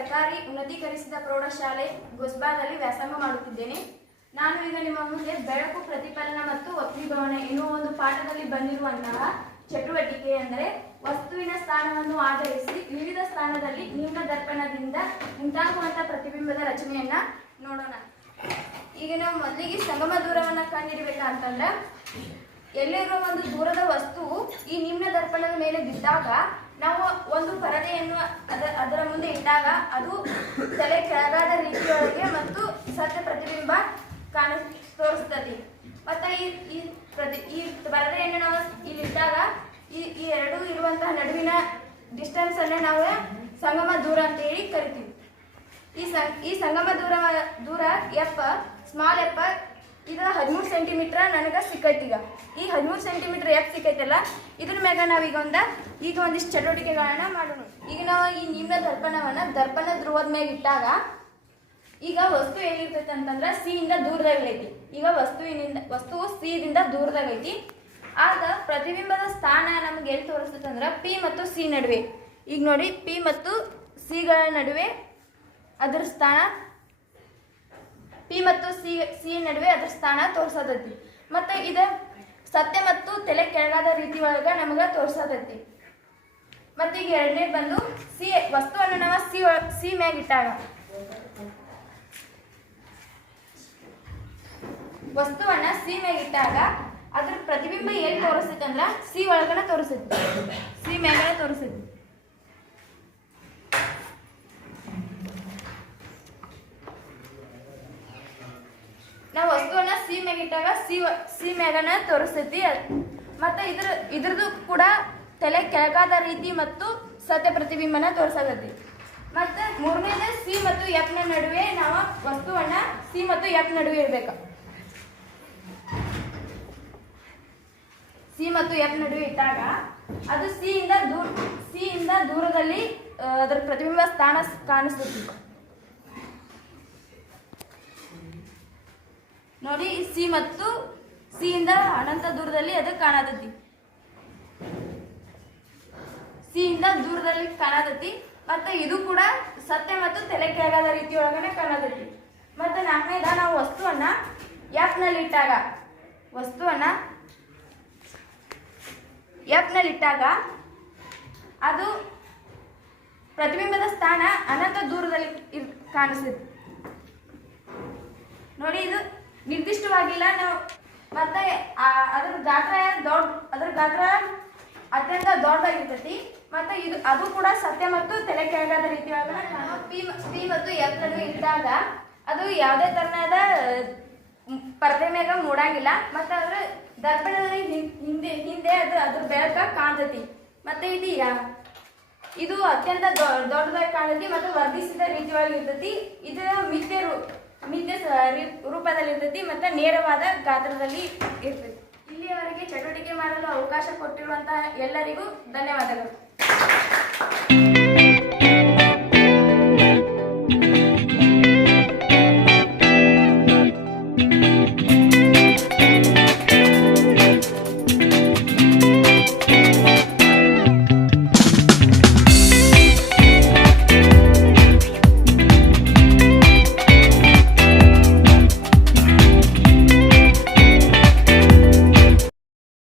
ಸರ್ಕಾರಿ ಉನ್ನತೀಕರಿಸಿದ ಪ್ರೌಢಶಾಲೆ ಗುಸ್ಬಾದಲ್ಲಿ ವ್ಯಾಸಂಗ ಮಾಡುತ್ತಿದ್ದೇನೆ. ನಾನು ಈಗ ನಿಮ್ಮ ಮುಂದೆ ಬೆಳಕು, ಪ್ರತಿಫಲನ ಮತ್ತು ವಕ್ರೀಭವನ ಎನ್ನುವ ಒಂದು ಪಾಠದಲ್ಲಿ ಬಂದಿರುವಂತಹ ಚಟುವಟಿಕೆ ಅಂದರೆ ವಸ್ತುವಿನ ಸ್ಥಾನವನ್ನು ಆಧರಿಸಿ ವಿವಿಧ ಸ್ಥಾನದಲ್ಲಿ ನಿಮ್ಮ ದರ್ಪಣದಿಂದ ಉಂಟಾಗುವಂತಹ ಪ್ರತಿಬಿಂಬದ ರಚನೆಯನ್ನ ನೋಡೋಣ. ಈಗ ನಾವು ಮೊದಲಿಗೆ ಸಂಗಮ ದೂರವನ್ನ ಕಂಡುಹಿಡಿಬೇಕಂತಂದ್ರೆ ಎಲ್ಲಿರುವ ಒಂದು ದೂರದ ವಸ್ತು ಈ ನಿಮ್ನ ದರ್ಪಣದ ಮೇಲೆ ಬಿದ್ದಾಗ ನಾವು ಒಂದು ಪರದೆಯನ್ನು ಇಟ್ಟಾಗ ಅದು ತಲೆ ಕೆಳಗಾದ ರೀತಿಯೊಳಗೆ ಮತ್ತು ಸತ್ಯ ಪ್ರತಿಬಿಂಬ ಕಾಣ ತೋರಿಸ್ತದೆ. ಮತ್ತು ಈ ಈ ಪ್ರತಿ, ಈ ಪರದೆಯನ್ನು ನಾವು ಇಲ್ಲಿ ಇದ್ದಾಗ ಈ ಈ ಎರಡು ಇರುವಂತಹ ನಡುವಿನ ಡಿಸ್ಟೆನ್ಸ್ ಅನ್ನ ನಾವು ಸಂಗಮ ದೂರ ಅಂತ ಹೇಳಿ ಕರಿತೀವಿ. ಈ ಸಂ, ಈ ಸಂಗಮ ದೂರ ದೂರ ಎಪ್ಪ ಸ್ಮಾಲ್ ಎಪ್ಪ ಇದು ಹದಿಮೂರು ಸೆಂಟಿಮೀಟ್ರ್ ನನಗೆ ಈಗ. ಈ ಹದಿಮೂರು ಸೆಂಟಿಮೀಟ್ರ್ ಯಾಕೆ ಸಿಕ್ಕೈತಲ್ಲ? ಇದ್ರ ಮ್ಯಾಗ ನಾವೀಗ ಒಂದ, ಈಗ ಒಂದಿಷ್ಟು ಚಟುವಟಿಕೆಗಳನ್ನ ಮಾಡೋಣ. ಈಗ ನಾವು ಈ ನಿಮ್ನ ದರ್ಪಣವನ್ನ ದರ್ಪಣ ಧ್ರುವದ ಮ್ಯಾಗ ಇಟ್ಟಾಗ, ಈಗ ವಸ್ತು ಏನಿರ್ತೈತೆ ಅಂತಂದ್ರೆ ಸಿ ಇಂದ ದೂರದಾಗ ಐತಿ. ಈಗ ವಸ್ತುವಿನಿಂದ ವಸ್ತು ಸಿ ದಿಂದ ದೂರದಾಗ ಐತಿ. ಆಗ ಪ್ರತಿಬಿಂಬದ ಸ್ಥಾನ ನಮ್ಗೆ ಎಲ್ಲಿ ತೋರಿಸ್ತೈತೆ ಅಂದ್ರೆ ಪಿ ಮತ್ತು ಸಿ ನಡುವೆ. ಈಗ ನೋಡಿ ಪಿ ಮತ್ತು ಸಿಗಳ ನಡುವೆ ಅದರ ಸ್ಥಾನ ಪಿ ಮತ್ತು ಸಿ ಸಿ ನಡುವೆ ಅದ್ರ ಸ್ಥಾನ ತೋರ್ಸೋದೈತಿ ಮತ್ತೆ ಇದು ಸತ್ಯ ಮತ್ತು ತಲೆ ಕೆಳಗಾದ ರೀತಿ ಒಳಗ ನಮಗೆ ತೋರ್ಸೋದೈತಿ ಮತ್ತೆ ಈಗ ಎರಡನೇ ಬಂದು ಸಿ, ವಸ್ತುವನ್ನು ನಾವು ಸಿ ಸಿ ಮ್ಯಾಗ ಇಟ್ಟಾಗ. ವಸ್ತುವನ್ನ ಸಿ ಮ್ಯಾಗ ಇಟ್ಟಾಗ ಅದ್ರ ಪ್ರತಿಬಿಂಬ ಎಲ್ಲಿ ತೋರಿಸ್ತೈತಿ ಸಿ ಒಳಗನ ತೋರಿಸ್ತೈತಿ. ಸಿ ಮ್ಯಾಗನ ತೋರಿಸ್ತೈತಿ. ನಾವು ವಸ್ತುವನ್ನ ಸಿ ಮ್ಯಾಗ ಇಟ್ಟಾಗ ಸಿ ಸಿ ಮ್ಯಾಗನ ತೋರಿಸ್ತೈತಿ. ಮತ್ತು ಇದ್ರ, ಇದ್ರದ್ದು ಕೂಡ ತಲೆ ಕೆಳಗಾದ ರೀತಿ ಮತ್ತು ಸತ್ಯ ಪ್ರತಿಬಿಂಬನ ತೋರ್ಸಾಗತ್ತಿ ಮತ್ತೆ ಮೂರನೇದ ಸಿ ಮತ್ತು ಎಫ್ನ ನಡುವೆ ನಾವು ವಸ್ತುವನ್ನ ಸಿ ಮತ್ತು ಎಫ್ ನಡುವೆ ಇರ್ಬೇಕ ಸಿ ಮತ್ತು ಎಫ್ ನಡುವೆ ಇಟ್ಟಾಗ ಅದು ಸಿ ಇಂದ ದೂರ ಸಿ ಇಂದ ದೂರದಲ್ಲಿ ಅದರ ಪ್ರತಿಬಿಂಬ ಸ್ಥಾನ ಕಾಣಿಸ್ತೈತಿ. ನೋಡಿ ಸಿ ಮತ್ತು ಸಿ ಇಂದ ಅನಂತ ದೂರದಲ್ಲಿ ಅದು ಕಾಣತತಿ. ಸಿ ಇಂದ ದೂರದಲ್ಲಿ ಕಾಣತತಿ. ಮತ್ತೆ ಇದು ಕೂಡ ಸತ್ಯ ಮತ್ತು ತಲೆ ಕೆಳಗಾದ ರೀತಿ ಒಳಗನೆ ಕಾಣತೈತಿ. ಮತ್ತೆ ನಾಲ್ಕನೇದ ನಾವು ವಸ್ತುವನ್ನ ಎಫ್ನಲ್ಲಿ ಇಟ್ಟಾಗ ವಸ್ತುವನ್ನ ಎಫ್ನಲ್ಲಿ ಇಟ್ಟಾಗ ಅದು ಪ್ರತಿಬಿಂಬದ ಸ್ಥಾನ ಅನಂತ ದೂರದಲ್ಲಿ ಕಾಣಿಸ್ತೈತಿ. ನೋಡಿ ಇದು ನಿರ್ದಿಷ್ಟವಾಗಿಲ್ಲ. ನಾವು ಮತ್ತೆ ಅದರ ಗಾತ್ರ ದೊಡ್ಡ, ಅದ್ರ ಗಾತ್ರ ಅತ್ಯಂತ ದೊಡ್ಡದಾಗಿರ್ತೈತಿ. ಮತ್ತೆ ಇದು, ಅದು ಕೂಡ ಸತ್ಯ ಮತ್ತು ತಲೆ ಕೆಳಗಾದ ರೀತಿಯಾಗ ಪಿ ಪಿ ಮತ್ತು ಎಫ್ ಇದ್ದಾಗ ಅದು ಯಾವುದೇ ತರನಾದ ಪರದೆ ಮ್ಯಾಗ ಮೂಡಂಗಿಲ್ಲ. ಮತ್ತೆ ಅದ್ರ ದರ್ಪಣದ ಹಿಂ- ಹಿಂದೆ ಹಿಂದೆ ಅದು, ಅದ್ರ ಬೆಳಕ ಕಾಣ್ತತಿ. ಮತ್ತೆ ಇದು ಇದು ಅತ್ಯಂತ ದೊಡ್ಡದಾಗಿ ಕಾಣತಿ ಮತ್ತು ವರ್ಧಿಸಿದ ರೀತಿಯೊಳಗೆ ಇರ್ತೈತಿ ಇದು ಮಿಥ್ಯ ಮಿಥ್ಯ ರೂಪದಲ್ಲಿ ಇರ್ತೈತಿ ಮತ್ತು ನೇರವಾದ ಗಾತ್ರದಲ್ಲಿ ಇರ್ತೈತಿ. ಇಲ್ಲಿಯವರೆಗೆ ಚಟುವಟಿಕೆ ಮಾಡಲು ಅವಕಾಶ ಕೊಟ್ಟಿರುವಂತಹ ಎಲ್ಲರಿಗೂ ಧನ್ಯವಾದಗಳು.